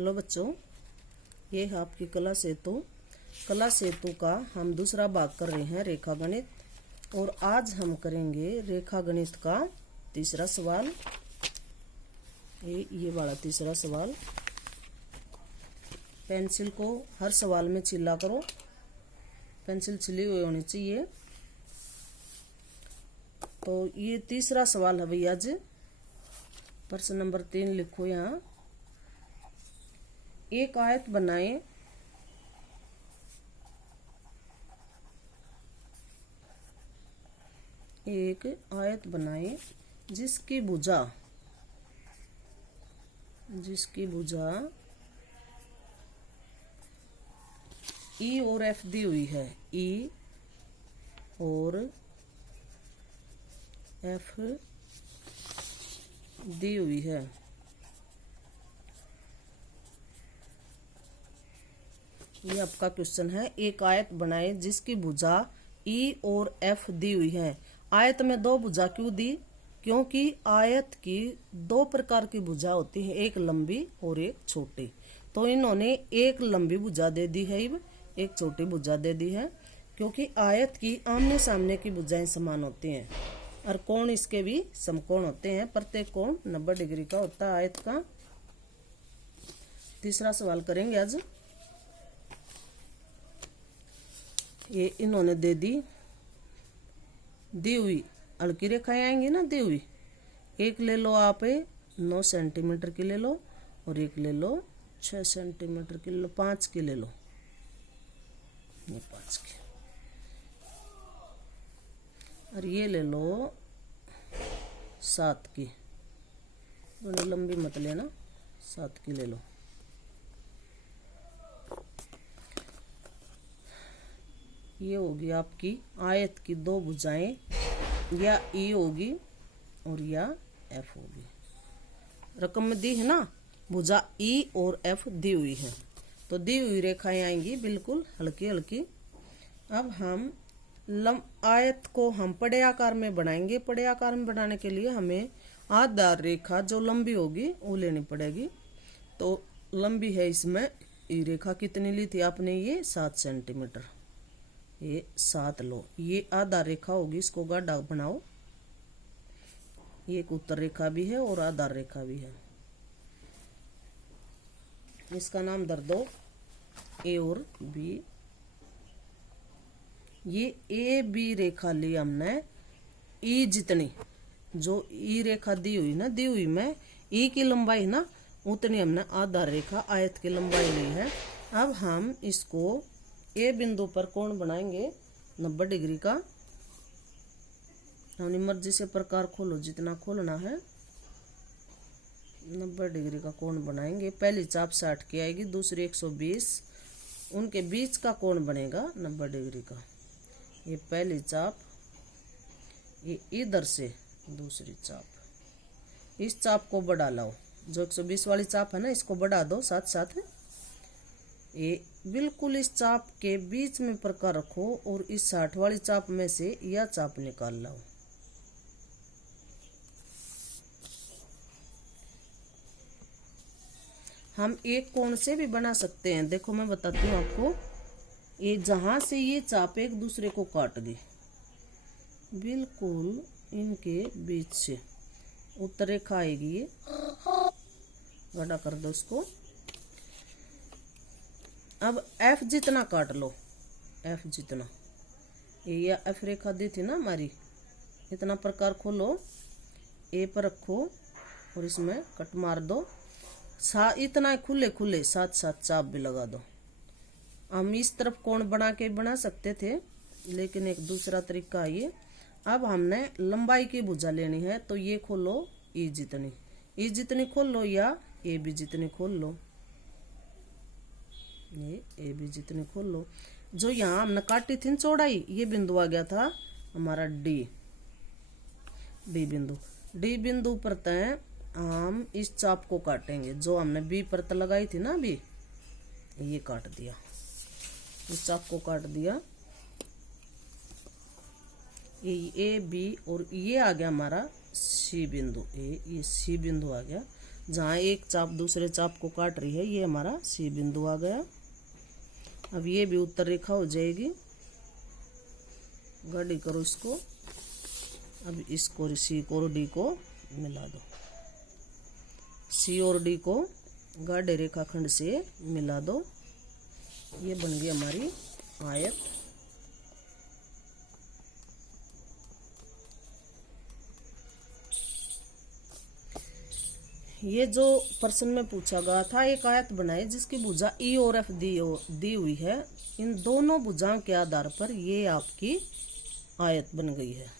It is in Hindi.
हेलो बच्चों, ये है आपकी कला सेतु। कला सेतु का हम दूसरा भाग कर रहे हैं रेखा गणित। और आज हम करेंगे रेखा गणित का तीसरा सवाल। ये वाला तीसरा सवाल। पेंसिल को हर सवाल में छिला करो, पेंसिल छिली हुई होनी चाहिए। तो ये तीसरा सवाल है भैया जी। प्रश्न नंबर 3 लिखो यहाँ। एक आयत बनाएं एक आयत बनाएं जिसकी भुजा ई और एफ दी हुई है। ई और एफ दी हुई है। ये आपका क्वेश्चन है। एक आयत बनाए जिसकी भुजा ई और एफ दी हुई है। आयत में दो भुजा क्यों दी? क्योंकि आयत की दो प्रकार की भुजा होती है, एक लंबी और एक छोटी। तो इन्होंने एक लंबी भुजा दे दी है, एक छोटी भुजा दे दी है। क्योंकि आयत की आमने सामने की भुजाएं समान होती हैं और कोण इसके भी समकोण होते हैं। प्रत्येक कोण 90 डिग्री का होता है आयत का। तीसरा सवाल करेंगे आज। ये इन्होंने दे दी हुई हल्की रेखाएं आएंगी ना, दी हुई। एक ले लो आप 9 सेंटीमीटर की ले लो, और एक ले लो 6 सेंटीमीटर की ले लो, 5 की ले लो, ये 5 की। और ये ले लो 7 की। दोनों लंबी मत लेना, 7 की ले लो। ये होगी आपकी आयत की दो भुजाएं, या ई होगी और या एफ होगी। रकम में दी है ना, भुजा ई और एफ दी हुई है। तो दी हुई रेखाएं आएंगी बिल्कुल हल्की हल्की। अब हम आयत को हम पड़े आकार में बनाएंगे। पड़े आकार में बनाने के लिए हमें आधार रेखा जो लंबी होगी वो लेनी पड़ेगी। तो लंबी है इसमें ये रेखा कितनी ली थी आपने? ये 7 सेंटीमीटर। ये 7 लो। ये आधार रेखा होगी, इसको गाढ़ा बनाओ। ये एक उत्तर रेखा भी है और आधार रेखा भी है। इसका नाम धर दो ए और बी। ये ए बी रेखा ली हमने। ई जितनी जो ई रेखा दी हुई ना, दी हुई में ई की लंबाई है ना, उतनी हमने आधार रेखा आयत की लंबाई ली है। अब हम इसको ए बिंदु पर कोण बनाएंगे 90 डिग्री का। अपनी मर्जी से प्रकार खोलो, जितना खोलना है। 90 डिग्री का कोण बनाएंगे। पहली चाप 60 की आएगी, दूसरी 120। उनके बीच का कोण बनेगा 90 डिग्री का। ये पहली चाप, ये इधर से दूसरी चाप। इस चाप को बढ़ा लाओ, जो 120 वाली चाप है ना, इसको बढ़ा दो साथ साथ। ये बिल्कुल इस चाप के बीच में प्रकार रखो और इस 60 वाली चाप में से यह चाप निकाल लाओ। हम एक कोण से भी बना सकते हैं। देखो मैं बताती हूँ आपको। ये जहां से ये चाप एक दूसरे को काट दी, बिल्कुल इनके बीच से उत्तर रेखा आएगी। ये बड़ा कर दो इसको। अब एफ जितना काट लो, एफ जितना। ये एफ रेखा दी थी ना हमारी, इतना प्रकार खोलो, ए पर रखो और इसमें कट मार दो। इतना खुले खुले साथ साथ चाप भी लगा दो। हम इस तरफ कोण बना सकते थे, लेकिन एक दूसरा तरीका है ये। अब हमने लंबाई की भुजा लेनी है, तो ये खोलो ई जितनी खोल लो, या ए बी जितनी खोल लो। ये ए बी जितनी खोल लो। जो यहाँ हमने काटी थी चौड़ाई, ये बिंदु आ गया था हमारा डी बिंदु। डी बिंदु पर तय हम इस चाप को काटेंगे, जो हमने बी पर लगाई थी ना अभी। ये काट दिया, इस चाप को काट दिया। ये ए बी और ये आ गया हमारा सी बिंदु। ये सी बिंदु आ गया। जहाँ एक चाप दूसरे चाप को काट रही है, ये हमारा सी बिंदु आ गया। अब ये भी उत्तर रेखा हो जाएगी। गाढ़ी करो इसको। अब इसको सी को और डी को मिला दो। सी और डी को गाढ़े रेखाखंड से मिला दो। ये बन गई हमारी आयत। ये जो प्रश्न में पूछा गया था, एक आयत बनाई जिसकी भुजा ई और एफ दी हुई है। इन दोनों भुजाओं के आधार पर ये आपकी आयत बन गई है।